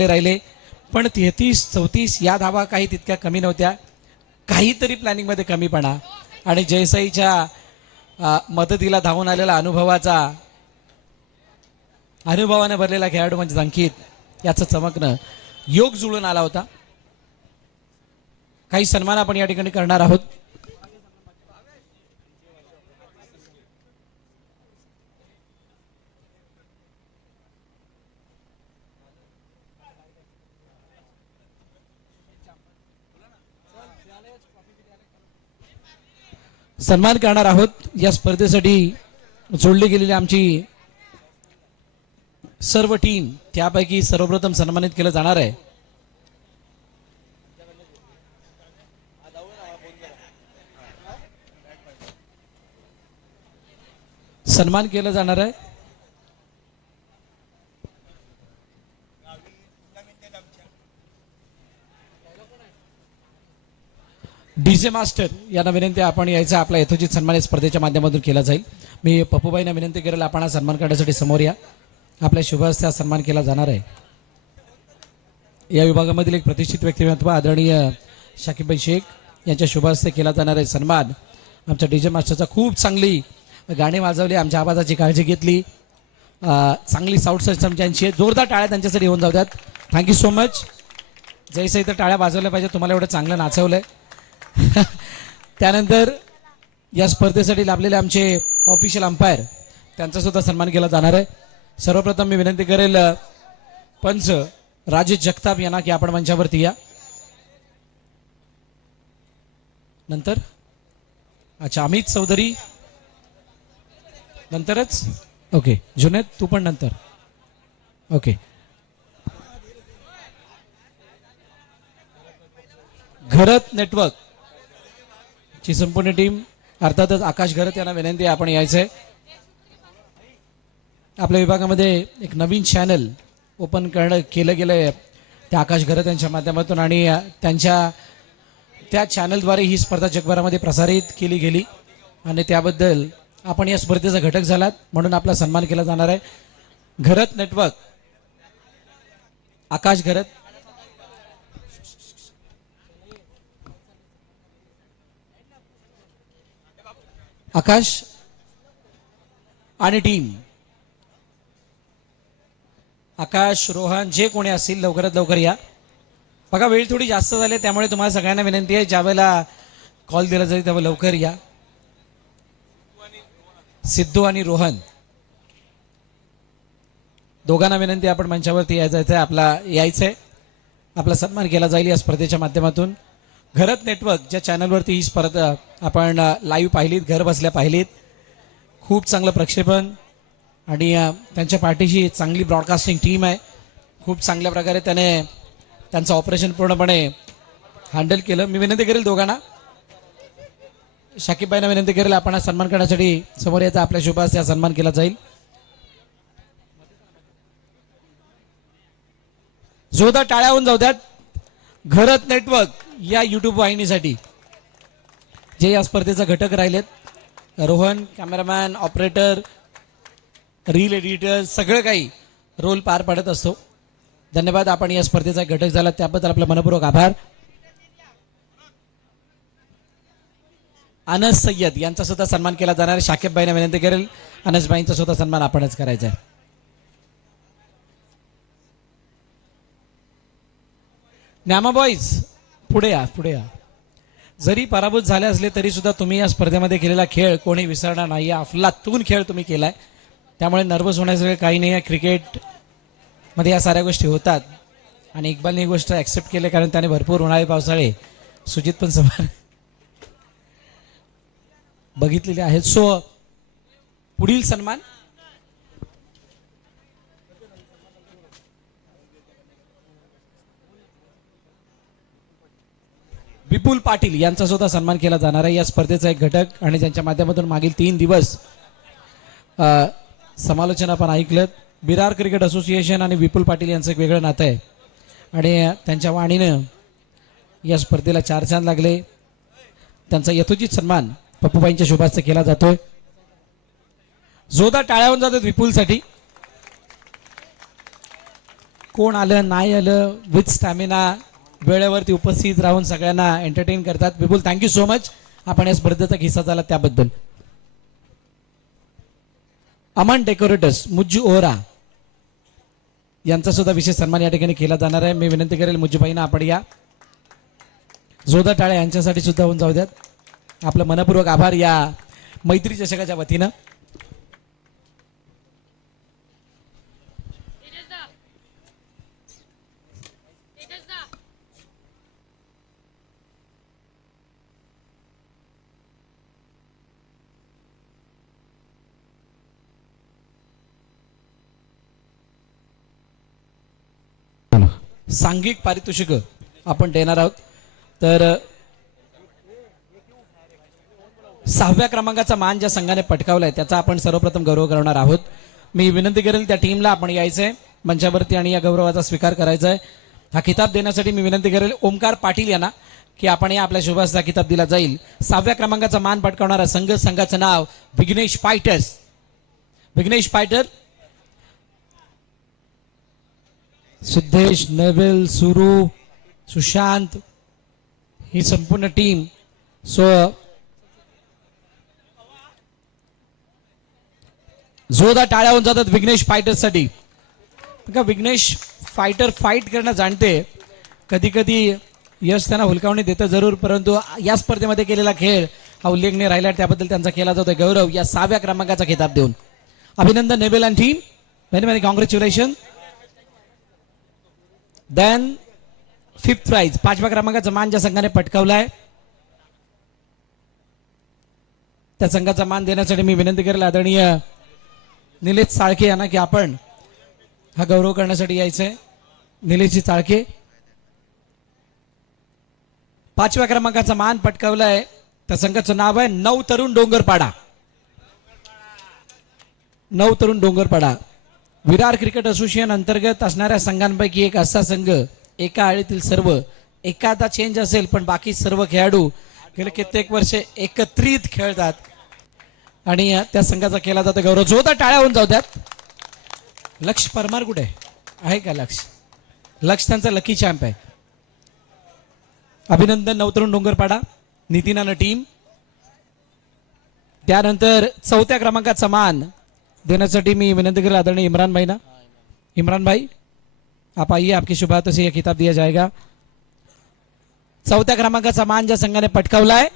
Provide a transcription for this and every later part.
राहिले, पण 33-34 या धावा काही तितक्या कमी नव्हत्या. काहीतरी प्लॅनिंगमध्ये कमीपणा आणि जयसाईच्या मदतीला धावून आलेला अनुभवाने भरलेला खेळाडू म्हणजे अंकित याचं चमकणं योग जुळून आला होता. काही सन्मान आपण या ठिकाणी करणार आहोत. सन्मान करणार आहोत. या स्पर्धेसाठी जोडली गेलेली आमची सर्व टीम, त्यापैकी सर्वप्रथम सन्मानित केलं जाणार आहे डीजे मास्टर यांना विनंती आपण यायचा आपला यथोचित सन्मान स्पर्धेच्या माध्यमातून केला जाईल. मी पप्पूबाईंना विनंती करेल आपण हा सन्मान करण्यासाठी समोर या. आपल्या शुभ हस्ते सन्मान केला जाणार आहे. या विभागामधील एक प्रतिष्ठित व्यक्तिमत्व आदरणीय शाकिबभाई शेख यांच्या शुभ हस्ते केला जाणार आहे सन्मान. आमच्या डीजे मास्टरचा खूप चांगली गाणी वाजवली, आमच्या आवाजाची काळजी घेतली, चांगली साऊंड सिस्टम त्यांची जोरदार टाळ्या त्यांच्यासाठी होऊन जाऊ द्यात. Thank you so much. जयसाई तर टाळ्या वाजवल्या पाहिजे, तुम्हाला एवढं चांगलं नाचवलंय. त्यानंतर या स्पर्धेसाठी लाभलेले आमचे ऑफिशियल अंपायर त्यांचा सुद्धा सन्मान केला जाणार आहे. सर्वप्रथम मी विनंती करेल पंच राजेश जगताप यांना की आपण मंचावरती या. नंतर अमित चौधरी नंतरच. ओके जुनेद तू पण नंतर. ओके घरत नेटवर्क ची संपूर्ण टीम, अर्थातच आकाश घरत यांना विनंती आपण यायचंय. आपल्या विभागामध्ये एक नवीन चॅनल ओपन केलं गेलंय त्या आकाश घरत यांच्या माध्यमातून आणि त्या चॅनलद्वारे ही स्पर्धा जगभरामध्ये प्रसारित केली गेली आणि त्याबद्दल आपण या स्पर्धेचा घटक झालात म्हणून आपला सन्मान केला जाणार आहे. घरत नेटवर्क आकाश घरत आकाश आणि टीम, आकाश रोहन जे कोणी असतील लवकरात लवकर या. बघा वेळ थोडी जास्त झाली त्यामुळे तुम्हाला सगळ्यांना विनंती आहे ज्यावेळेला कॉल दिला जाईल त्यावेळेला लवकर या. सिद्धू आणि रोहन दोघांना विनंती आपण मंचावरती यायचंय. आपला सन्मान केला जाईल या स्पर्धेच्या माध्यमातून. घरत नेटवर्क ज्या चॅनलवरती ही स्पर्धा आपण लाईव्ह पाहिलीत, घर बसल्या पाहिलीत, खूप चांगलं प्रक्षेपण आणि त्यांच्या पाठीशी चांगली ब्रॉडकास्टिंग टीम आहे. खूप चांगल्या प्रकारे त्यांचं ऑपरेशन पूर्णपणे हँडल केलं. मी विनंती करेल दोघांना, शाकिबबाईंना विनंती करेल आपण सन्मान करण्यासाठी समोर यायचा. आपल्या शुभ हस्ते सन्मान केला जाईल. जोरदार टाळ्या होऊन जाऊ द्यात घरत नेटवर्क या युट्यूब वाहिनीसाठी जे या स्पर्धेचा घटक राहिलेत. Rohan cameraman, operator, reel editor सगळं काही रोल पार पाडत असतो. धन्यवाद. आपण या स्पर्धेचा घटक झाला त्याबद्दल आपला मनपूर्वक आभार. अनस सय्यद यांचा सुद्धा सन्मान केला जाणार. शाकिबबाईंना विनंती करेल अनसबाईंचा सुद्धा सन्मान आपणच करायचा आहे. न्यामा बॉईज पुढे या. जरी पराभूत झाले असले तरी सुद्धा तुम्ही या स्पर्धेमध्ये केलेला खेळ कोणी विसरणार नाही. अफलातून खेळ तुम्ही केलाय त्यामुळे नर्वस होण्याचं काही नाही आहे. क्रिकेट मध्ये या साऱ्या गोष्टी होतात आणि इक्बालने ही गोष्ट ऍक्सेप्ट केली कारण त्याने भरपूर उन्हाळे पावसाळे सुजित पण समोर बघितलेले आहेत. सो पुढील सन्मान विपुल पाटील यांचा सुद्धा सन्मान केला जाणार आहे. या स्पर्धेचा एक घटक आणि त्यांच्या माध्यमातून मागील 3 दिवस समालोचन आपण ऐकलं. बिरार क्रिकेट असोसिएशन आणि विपुल पाटील यांचं एक वेगळं नातं आहे आणि त्यांच्या वाणीनं या स्पर्धेला 4 चांद लागले. त्यांचा यथोचित सन्मान पप्पूबाईंच्या शुभास्ते केला जातोय. जोरदार टाळ्या होऊन जातात विपुलसाठी. कोण आलं नाही आलं विथ स्टॅमिना वेळेवरती उपस्थित राहून सगळ्यांना एंटरटेन करतात. विपुल, थँक्यू सो मच, आपण या स्पर्धेचा हिस्सा झाला त्याबद्दल. अमन डेकोरेटर्स मुज्जू ओहरा यांचा सुद्धा विशेष सन्मान या ठिकाणी केला जाणार आहे. मी विनंती करेल मुज्जूबाईंना आपण या जोरदार टाळ्या यांच्यासाठी सुद्धा होऊन जाऊ द्यात. आपलं मनपूर्वक आभार या मैत्री चषकाच्या वतीनं. सांघिक पारितोषिक आपण देणार आहोत. तर 6व्या क्रमांकाचा मान ज्या संघाने पटकावलाय त्याचा आपण सर्वप्रथम गौरव करणार आहोत. मी विनंती करेल त्या टीमला आपण यायचंय मंचावरती आणि या गौरवाचा स्वीकार करायचा आहे. हा किताब देण्यासाठी मी विनंती करेल ओमकार पाटील यांना की आपण या आपल्या शुभाचा किताब दिला जाईल. 6व्या क्रमांकाचा मान पटकावणारा संघ, संघाचं नाव विघ्नेश फायटर्स. विघ्नेश फायटर, सिद्धेश, नवेल, सुरू, सुशांत ही संपूर्ण टीम. सो जोरदार टाळ्या होऊन जातात विघ्नेश फायटर्स साठी. विघ्नेश फायटर फाईट करणं जाणते. कधी कधी यश त्यांना हुलकावणी देतं जरूर, परंतु या स्पर्धेमध्ये केलेला खेळ हा उल्लेखनीय राहिला, त्याबद्दल त्यांचा केला जातोय गौरव या 6व्या क्रमांकाचा खिताब देऊन. अभिनंदन नेबेल and team, very very congratulation. Then 5th prize 5व्या क्रमांकाचा मान ज्या संघाने पटकावलाय त्या संघाचा मान देण्यासाठी मी विनंती करेल आदरणीय निलेश चाळके यांना की आपण हा गौरव करण्यासाठी यायचंय. निलेशजी चाळके 5व्या क्रमांकाचा मान पटकावलाय त्या संघाचं नाव आहे नऊ तरुण डोंगरपाडा. नऊ तरुण डोंगरपाडा विरार क्रिकेट असोसिएशन अंतर्गत असणाऱ्या संघांपैकी एक असा संघ, एका आळीतील सर्व, एखादा चेंज असेल पण बाकी सर्व खेळाडू गेले कित्येक वर्षे एकत्रित खेळतात आणि त्या संघाचा केला जातो गौरव. जोरदार टाळ्या होऊन जाऊ द्यात. लक्ष परमार कुठे आहे का? लक्ष त्यांचा लकी चॅम्प आहे. अभिनंदन नवतरुण डोंगरपाडा, नितीनानं टीम. त्यानंतर 4थ्या क्रमांकाचा मान देण्यासाठी मी विनंती करेल आदरणीय इमरान भाई ना. इमरान भाई आप आइए, आपकी शुभ हाथों से यह खिताब दिया जाएगा. 4थ्या क्रमांकाचा मान ज्या संघाने पटकावलाय,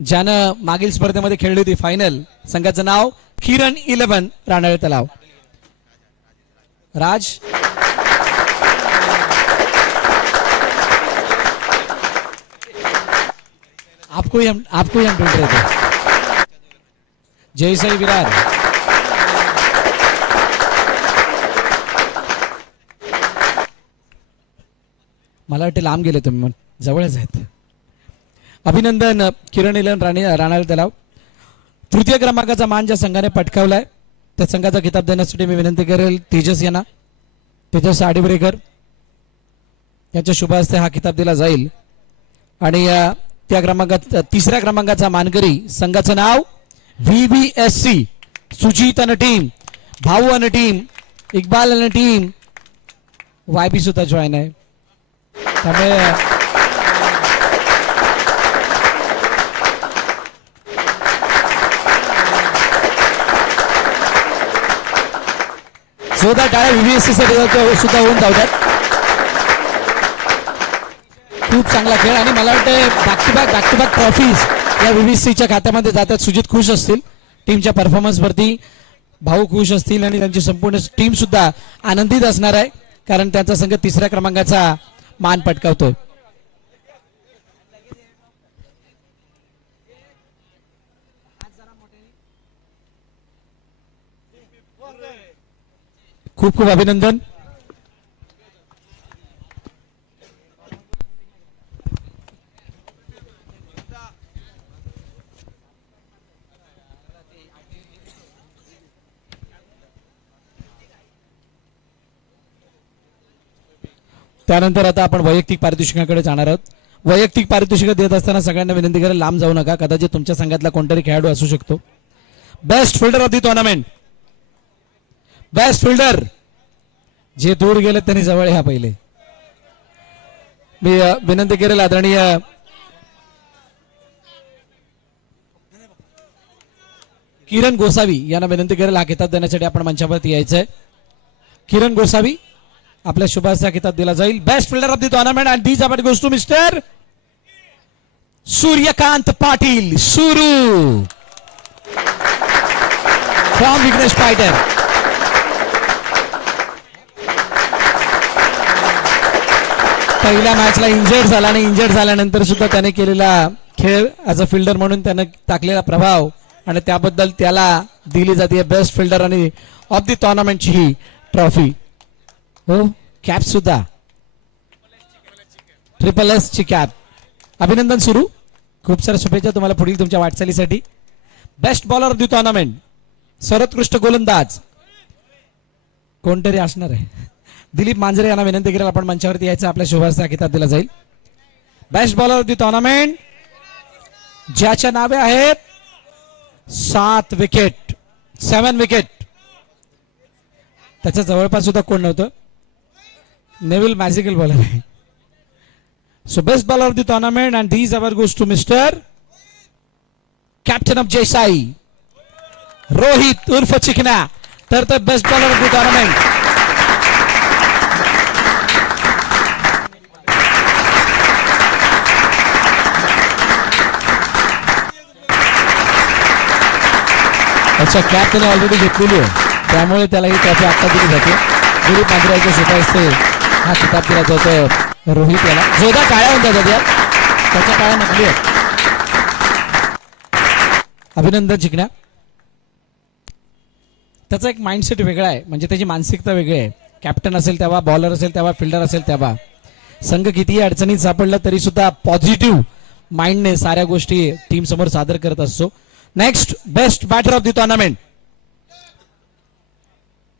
ज्यानं मागील स्पर्धेमध्ये खेळली होती फायनल, संघाचं नाव किरण 11 रानाळे तलाव. राज आपको ही हम ढूंढ रहे थे. जय साई विरार. मला वाटते लांब गेले तुम्ही, जवळच आहेत. अभिनंदन किरण 11 रानाळे तलाव. 3य क्रमांकाचा मान ज्या संघाने पटकावलाय त्या संघाचा खिताब देण्यासाठी मी विनंती करेल तेजस यांना. तेजस आडीब्रेकर यांच्या शुभ हस्ते हा खिताब दिला जाईल. आणि त्या क्रमांकात 3ऱ्या क्रमांकाचा मानकरी संघाचं नाव VBSC. सुजित आणि टीम, भाऊ आणि टीम, इक्बाल आणि टीम, YB सुद्धा जॉईन आहे. त्यामुळे जोरदार टाळ्या VBSC साठी सुद्धा होऊन जाऊ द्यात. खूप चांगला खेळ आणि मला वाटतं बॅक टू बॅक ट्रॉफीज या VBSCच्या खात्यामध्ये जातात. सुजित खुश असतील टीमच्या परफॉर्मन्स वरती, भाऊ खुश असतील आणि त्यांची संपूर्ण टीम सुद्धा आनंदित असणार आहे कारण त्यांचा संघ 3ऱ्या क्रमांकाचा मान पटकावतोय. खूप खूप अभिनंदन. त्यानंतर आता आपण वैयक्तिक पारितोषिकाकडे जाणार आहोत. वैयक्तिक पारितोषिक देत असताना सगळ्यांना विनंती करेल लांब जाऊ नका, कदाचित तुमच्या संघातला कोणतरी खेळाडू असू शकतो. Best fielder of the tournament, best fielder जे दूर गेले त्यांनी जवळ या पहिले. मी विनंती करेल आदरणीय किरण गोसावी यांना विनंती करेल हा किताब देण्यासाठी आपण मंचावरती यायचंय. किरण गोसावी आपल्या शुभाचा किताब दिला जाईल. Best fielder of the tournament and this award goes to mister Suryakant Patil सुरू फ्रॉम विघ्नेश फायटर. पहिल्या मॅचला इंजर्ड झाला आणि इंजर्ड झाल्यानंतर सुद्धा त्याने केलेला खेळ ॲज अ फिल्डर म्हणून त्याने टाकलेला प्रभाव आणि त्याबद्दल त्याला दिली जाते बेस्ट फिल्डर आणि ऑफ द टुर्नामेंटची ही ट्रॉफी. हो कॅप सुद्धा ट्रिपल ची कॅप. अभिनंदन सुरू. खूप साऱ्या शुभेच्छा तुम्हाला पुढील तुमच्या वाटचालीसाठी. Best bowler of the tournament सर्वोत्कृष्ट गोलंदाज कोणतरी असणार आहे. दिलीप मांजरे यांना विनंती करेल आपण मंचावरती यायचं. आपल्या शुभाचा किताब दिला जाईल. Best bowler of the tournament ज्याच्या नावे आहेत 7 विकेट 7 विकेट. त्याच्या जवळपास सुद्धा कोण नव्हतं. नेव्हिल मॅजिकल बॉलर आहे. So best bowler of the tournament and this award goes to mister captain of Jaisai Rohit उर्फ चिकना. तर best bowler of the tournament अच्छा कॅप त्याने ऑलरेडी घेतलेली आहे त्यामुळे त्याला ही ट्रॉफी आता दिली जाते. दिलीप मांजरेच्या शुभास्ते हा किताब दिला जातो. रोहित याला जोरदार टाळ्या होत्या त्याच्या टाळ्या नकली आहेत. अभिनंदन चिकण्या. त्याचा एक माइंडसेट वेगळा आहे म्हणजे त्याची मानसिकता वेगळी आहे. कॅप्टन असेल तेव्हा बॉलर असेल तेव्हा फिल्डर असेल तेव्हा संघ कितीही अडचणीत सापडला तरी सुद्धा पॉझिटिव्ह माइंडने साऱ्या गोष्टी टीम समोर सादर करत असतो. Next best batter of the tournament.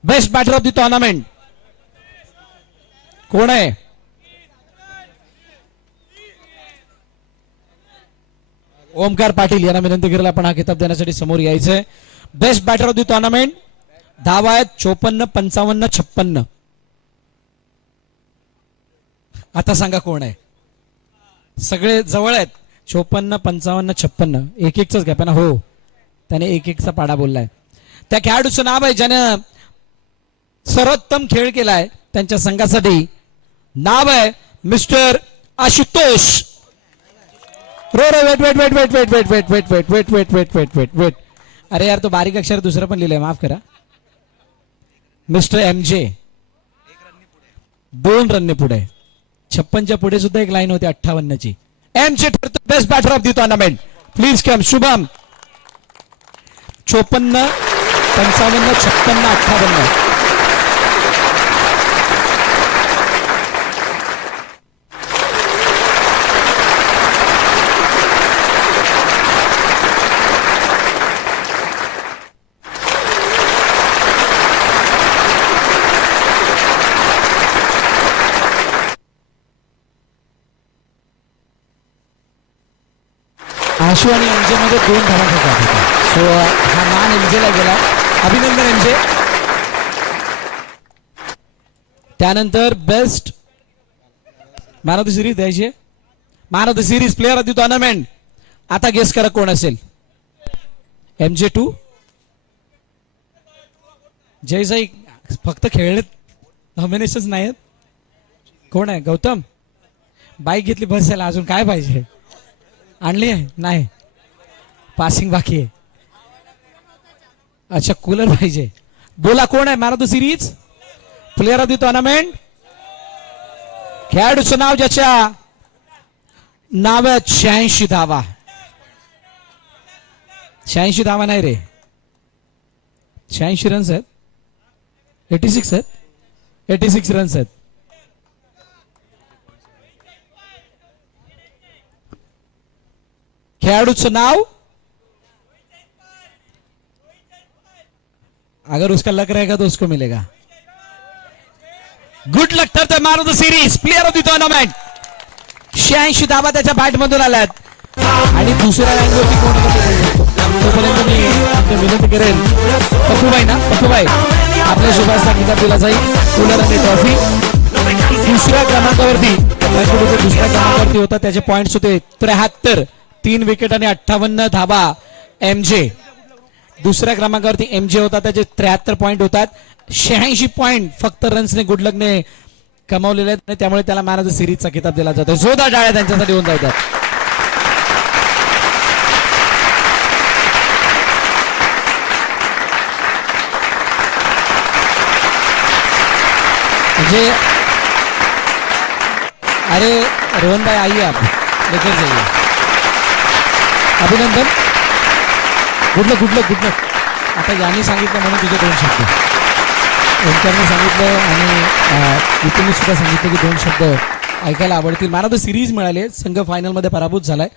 Best batter of the tournament कोण आहे. ओमकार पाटील यांना विनंती करेल आपण हा किताब देण्यासाठी समोर यायचंय. Best batter of the tournament. धावा आहेत 54 55 56. आता सांगा कोण आहे. सगळे जवळ आहेत 54 55 56. एक एकच गॅप आहे ना. हो त्याने एक एकचा पाडा बोललाय. त्या खेळाडूचं नाव आहे ज्यानं सर्वोत्तम खेळ केलाय त्यांच्या संघासाठी. नाव आहे मिस्टर आशुतोष. रो रो wait wait wait wait wait wait wait wait wait wait wait wait wait wait wait. अरे यार तो बारीक अक्षर दुसरं पण लिहिलंय माफ करा. मिस्टर MJ 2 रनने पुढे. 56च्या पुढे सुद्धा एक लाईन होती 58ची. MJ ठरतो best batter of the tournament. Please come Shubham. 54 55 56 58. Ashu आणि MJ मध्ये 2 धावांचा गॅप होता. सो हा मान MJ ला गेला. अभिनंदन MJ. त्यानंतर best man of the series द्यायचे. Man of the series player of the tournament. आता गेस करा कोण असेल. MJ 2 जयसाई फक्त खेळले नॉमिनेशन्स नाहीत. कोण आहे. गौतम बाईक घेतली बस झाला. अजून काय पाहिजे. आणली आहे नाही. पासिंग बाकी आहे. अच्छा कूलर पाहिजे. बोला कोण आहे man of the series player of the tournament. खेळाडूचं नाव ज्याच्या नाव आहे 86 धावा. 86 धावा नाही रे 86 रन्स आहेत. 86 आहेत. 86 रन्स आहेत. खेळाडूचं नाव अगर उसका लक रहेगा तो उसको मिलेगा. गुड लक ठरतोय man of the series player of the tournament. 86 धावा त्याच्या बॅट मधून आल्यात आणि दुसऱ्या लाईनवरती कोण तोपर्यंत मी विनंती करेल पप्पूबाई ना पप्पूबाई आपल्या शुभासला किताब दिला जाईल, कूलर आणि ट्रॉफी. दुसऱ्या क्रमांकावरती दुसऱ्या क्रमांकावरती होता, त्याचे पॉइंट्स होते 73, 3 विकेट आणि 58 धाबा MJ. दुसऱ्या क्रमांकावरती MJ होता, त्याचे 73 पॉइंट होतात. 86 पॉइंट फक्त रन्सने गुडलकने कमावलेले आहेत, त्यामुळे त्याला मॅन ऑफ द सिरीजचा किताब दिला जातो. जोरदार टाळ्या त्यांच्यासाठी होऊन जातात. म्हणजे अरे रोहन भाई आइए, आप लेकर जाइए. अभिनंदन. Good luck good luck good luck. आता यांनी सांगितलं म्हणून तुझे 2 शब्द, ओंकारने सांगितलं आणि इथे सुद्धा सांगितलं की 2 शब्द ऐकायला आवडतील. मॅन ऑफ द सिरीज मिळाले, संघ फायनलमध्ये पराभूत झालाय.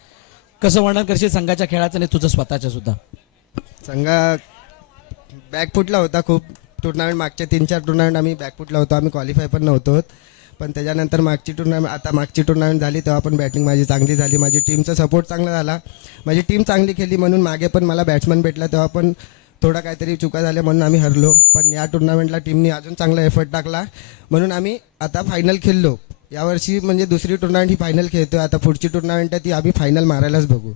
कसं वर्णन करशील संघाच्या खेळाचं आणि तुझं स्वतःच्या सुद्धा? संघा बॅकफुटला होता खूप. टुर्नामेंट मागच्या 3-4 टुर्नामेंट आम्ही बॅकफुटला होतो, आम्ही क्वालिफाय पण नव्हतो. पण त्याच्यानंतर मागची टुर्नामेंट झाली तेव्हा पण बॅटिंग माझी चांगली झाली, माझी टीमचा सपोर्ट चांगला झाला, माझी टीम चांगली खेळली. म्हणून मागे पण मला बॅट्समन भेटला तेव्हा पण थोडा काहीतरी चुका झाल्या म्हणून आम्ही हरलो. पण या टुर्नामेंटला टीमनी अजून चांगला एफर्ट टाकला म्हणून आम्ही आता फायनल खेळलो. यावर्षी म्हणजे दुसरी टुर्नामेंट ही फायनल खेळतोय. आता पुढची टुर्नामेंट आहे ती आम्ही फायनल मारायलाच बघू.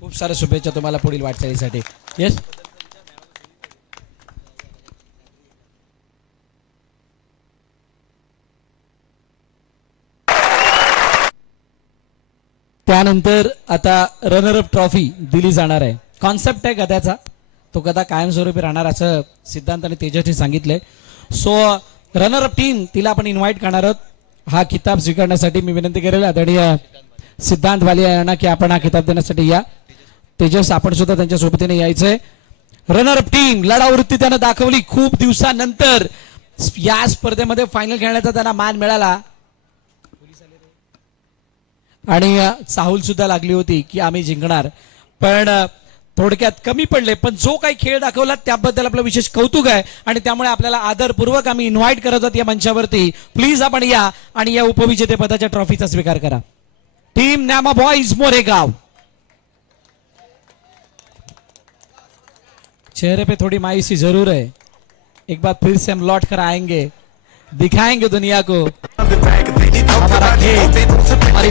खूप साऱ्या शुभेच्छा तुम्हाला पुढील वाटचालीसाठी. येस, त्यानंतर आता रनरअप ट्रॉफी दिली जाणार आहे. कॉन्सेप्ट आहे गद्याचा, तो गदा कायमस्वरूपी राहणार असं सिद्धांत आणि तेजसने सांगितलंय. सो रनरअप टीम तिला आपण इन्व्हाइट करणार आहोत हा किताब स्वीकारण्यासाठी. मी विनंती करेल आदरणीय सिद्धांत वालिया यांना की आपण हा किताब देण्यासाठी या. तेजस आपण सुद्धा त्यांच्या सोबतीने यायचंय. रनरअप टीम लढाऊ वृत्ती त्यानं दाखवली. खूप दिवसानंतर या स्पर्धेमध्ये फायनल खेळण्याचा त्यांना मान मिळाला आणि चाहूल सुद्धा लागली होती की आम्ही जिंकणार, पण थोडक्यात कमी पडले. पण जो काही खेळ दाखवला त्याबद्दल आपलं विशेष कौतुक आहे आणि त्यामुळे आपल्याला आदरपूर्वक आम्ही इन्व्हाइट करत आहोत या मंचावरती. प्लीज आपण या आणि या उपविजेतेपदाच्या ट्रॉफीचा स्वीकार करा. Team Nyama boys Moregaon. चेहरे पे थोड़ी मायूसी जरूर है, एक बार फिर से हम लौट कर आएंगे, दिखाएंगे दुनिया को हमारा खेल, हमारी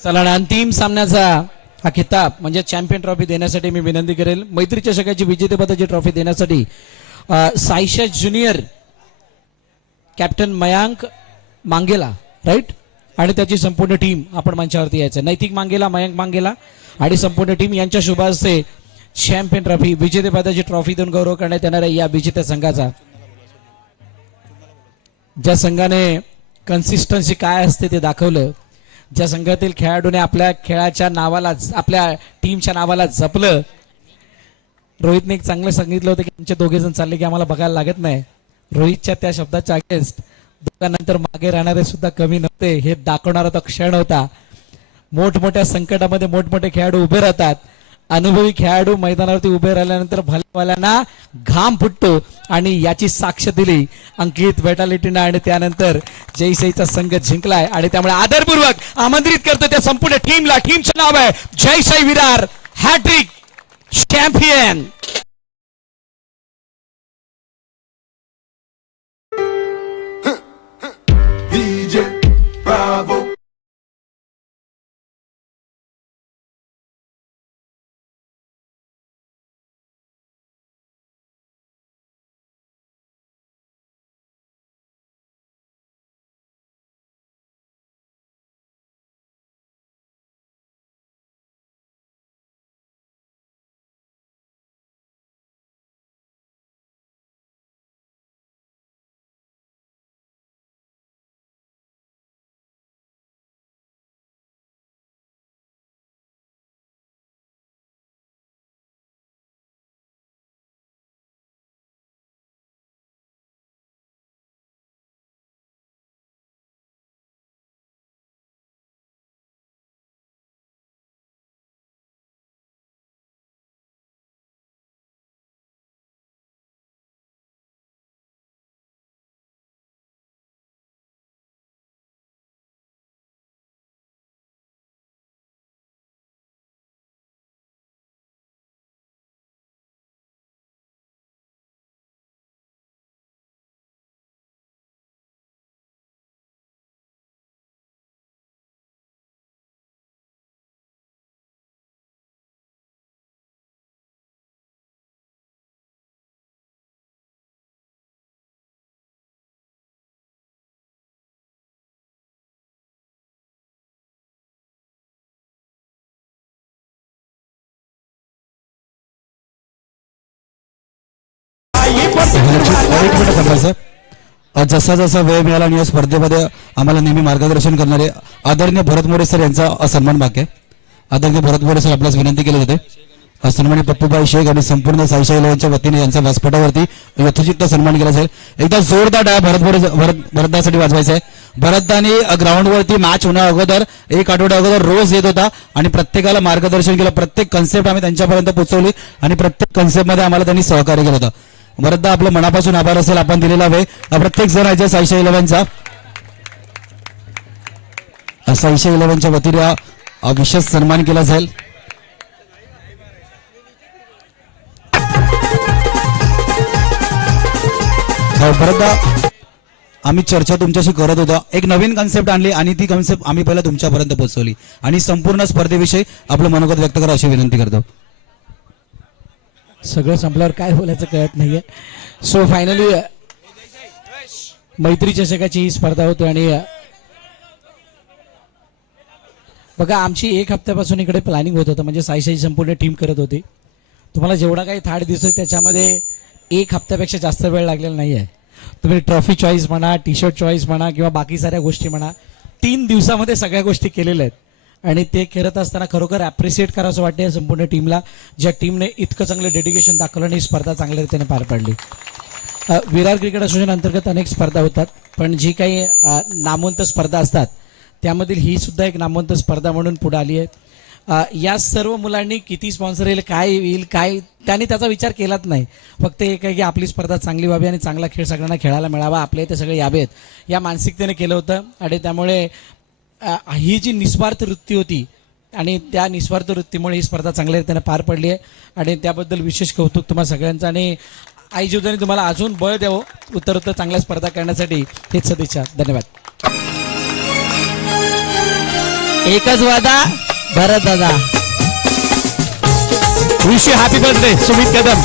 चला अंतिम सामन्याचा हा किताब म्हणजे चॅम्पियन ट्रॉफी देण्यासाठी मी विनंती करेल. मैत्री चषकाची विजेतेपदाची ट्रॉफी देण्यासाठी सायशा ज्युनियर कॅप्टन मयांक मांगेला राईट आणि त्याची संपूर्ण टीम आपण मंचावरती यायचं. नैतिक मांगेला, मयांक मांगेला आणि संपूर्ण टीम यांच्या शुभ हस्ते चॅम्पियन ट्रॉफी विजेतेपदाची ट्रॉफी देऊन गौरव करण्यात येणार आहे या विजेत्या संघाचा. ज्या संघाने कन्सिस्टन्सी काय असते ते दाखवलं, ज्या संघातील खेळाडूने आपल्या खेळाच्या नावाला आपल्या टीमच्या नावाला जपलं. रोहितने एक चांगलं सांगितलं होतं की आमचे 2 जण चालले की आम्हाला बघायला लागत नाही. रोहितच्या त्या शब्दाच्या अगेन्स्ट दोघांनंतर मागे राहणारे सुद्धा कमी नव्हते हे दाखवणारा तो क्षण होता. मोठमोठ्या संकटामध्ये मोठमोठे खेळाडू उभे राहतात. अनुभवी खेळाडू मैदानावरती उभे राहिल्यानंतर भल्यावाल्यांना घाम फुटतो आणि याची साक्ष दिली अंकित बेटालिटीनं आणि त्यानंतर जयसाईचा संघ जिंकलाय आणि त्यामुळे आदरपूर्वक आमंत्रित करतो त्या संपूर्ण टीमला. टीमचं नाव आहे जयसाई विरार हॅट्रिक चॅम्पियन. एक मिनिट थांबायचं. जसा जसा वेळ मिळाला आणि या स्पर्धेमध्ये आम्हाला नेहमी मार्गदर्शन करणारे आदरणीय भरत मोरे सर यांचा सन्मान बाकी आहे. आदरणीय भरत मोरे सर आपल्यास विनंती केली जाते. सन्मान्य पप्पूबाई शेख आणि संपूर्ण साईशाई इलेव्हनच्या वतीने यांचा व्यासपीठावरती यथोचित सन्मान केला जाईल. एकदा जोरदार डाळ भरतदासाठी वाजवायचा आहे. भरतदानी ग्राउंडवरती मॅच होण्या अगोदर एक आठवड्या अगोदर रोज येत होता आणि प्रत्येकाला मार्गदर्शन केलं. प्रत्येक कन्सेप्ट आम्ही त्यांच्यापर्यंत पोहोचवली आणि प्रत्येक कन्सेप्टमध्ये आम्हाला त्यांनी सहकार्य केलं होतं. भरतदा आपलं मनापासून आभार असेल आपण दिलेला वेळ. प्रत्येक जण आहे साईशाई इलेव्हनचा साईशाई इलेव्हनच्या वतीने विशेष सन्मान केला जाईल. भरतदा आम्ही चर्चा तुमच्याशी करत होतो. एक नवीन कन्सेप्ट आणली आणि ती कन्सेप्ट आम्ही पहिला तुमच्यापर्यंत पोहोचवली आणि संपूर्ण स्पर्धेविषयी आपलं मनोगत व्यक्त करा अशी विनंती करतो. सगळं संपल्यावर काय बोलायचं कळत नाहीये. सो फायनली मैत्री चषकाची ही स्पर्धा होती आणि बघा आमची एक हप्त्यापासून इकडे प्लॅनिंग होत होतं. म्हणजे साईशाई संपूर्ण टीम करत होती. तुम्हाला जेवढा काही थाट दिसतोय त्याच्यामध्ये एक हप्त्यापेक्षा जास्त वेळ लागलेला नाही आहे. तुम्ही ट्रॉफी चॉईस म्हणा, टी शर्ट चॉईस म्हणा किंवा बाकी साऱ्या गोष्टी म्हणा, 3 दिवसामध्ये सगळ्या गोष्टी केलेल्या आहेत आणि ते करत असताना खरोखर ॲप्रिशिएट करावं वाटतं या संपूर्ण टीमला, ज्या टीमने इतकं चांगलं डेडिकेशन दाखवलं आणि ही स्पर्धा चांगल्या रीतीने पार पाडली. विरार क्रिकेट असोसिएशन अंतर्गत अनेक स्पर्धा होतात, पण जी काही नामवंत स्पर्धा असतात त्यामधील ही सुद्धा एक नामवंत स्पर्धा म्हणून पुढे आली आहे. या सर्व मुलांनी किती स्पॉन्सर येईल, काय येईल, काय त्यांनी त्याचा विचार केलाच नाही. फक्त एक आहे की आपली स्पर्धा चांगली व्हावी आणि चांगला खेळ सगळ्यांना खेळायला मिळावा, आपले इथे सगळे यावेत या मानसिकतेने केलं होतं. आणि त्यामुळे ही जी निस्वार्थ वृत्ती होती आणि त्या निस्वार्थ वृत्तीमुळे ही स्पर्धा चांगल्या रीतीने पार पडली आहे आणि त्याबद्दल विशेष कौतुक तुम्हाला सगळ्यांचं. आणि आई जीवदानी तुम्हाला अजून बळ द्यावं उत्तर चांगल्या स्पर्धा करण्यासाठी. हेच सदिच्छा. धन्यवाद. एकच वादा भरत दादा. Wish you happy birthday Sumit Kadam.